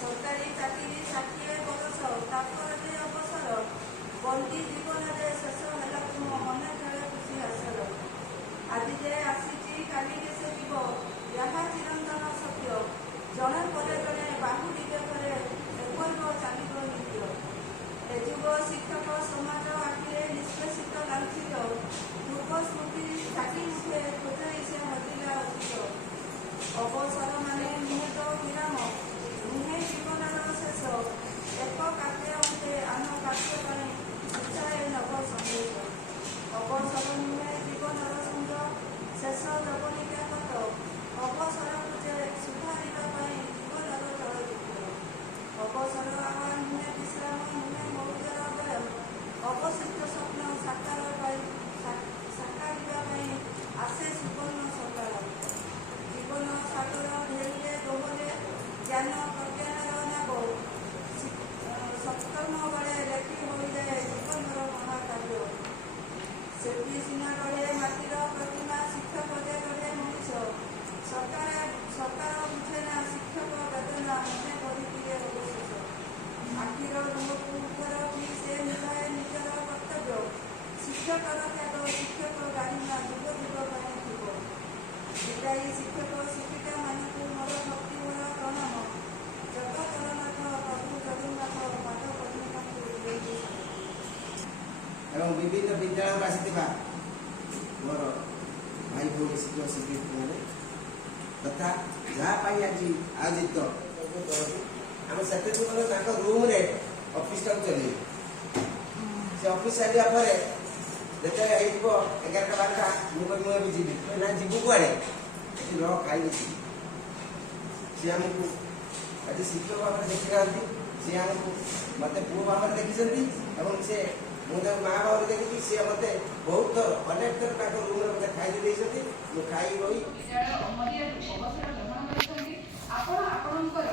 सरकारी चाकरी 60 बरस तापर अवसर बंदी जीवन में शेष है तुम मन खेल खुशी हासिल आज जे आसी काली से जीव यहाँ चिरंतन सत्य जड़े पर जड़े बाहुड़ी देखे एपर्व चलो नित्य ए जुग शिक्षक समाज आखिरे निष्पेषित लांछित पूर्व स्मृति झाटी मुखे खोजाई से हजिला अतीत अवसर माने नुहे तो विराम नुहे जीवन शेष एक कार्य अंते आन कार्य इच्छाए नव संदेश अवसर नुहे जीवन संग शेष जवनिका कत अवसर खोजे सुधारिबा जीवन चलचित्र अवसर आह्वान नुहे विश्राम नुहे मौजर बय अवशिष्ट स्वप्न साकारिबा आसे सुवर्ण सकाल जीवन सागर ढेउले दोहले ज्ञान प्रज्ञानर नाव सत्कर्म बड़े लेखि हो जाए जीवनर महाकाव्य सेठी सीना गढ़े माटीर प्रतिमा शिक्षक जे गढ़े मनुष्य सरकार बुझे ना शिक्षक वेदना मने करिथिले अवशेष आखिर मुहको उठर भी से निभाए निजर कर्तव्य शिक्षकर त्याग शिक्षक गारिमा जुग जुग पाए थिब विदायी शिक्षक शिक्षिका मानकु मोर भक्ति भरा प्रणाम जगतरनाथ प्रभु जगन्नाथ पाद पद्मनाथ एवं विभिन्न विद्यालय आसिथिबा मोर भाई भौणी शिक्षक शिक्षिका तथा जहाँ पाई आज आयोजित आम से रूम रे ऑफिस टाक चले से ऑफिस सारिया परे जेते आइबो 11टा 12टा मुझे भी जीवी ना जीवु कुआड़े न खाई सी आमको आज शिक्षक भाव देखी सी आमको मत पुओ भाव देखी से मुझे माँ बाबू देखी सी मत बहुत थर अनेक थर रूम में खाई मुझे खाई रही विद्यालय अवसर ग्रहण कर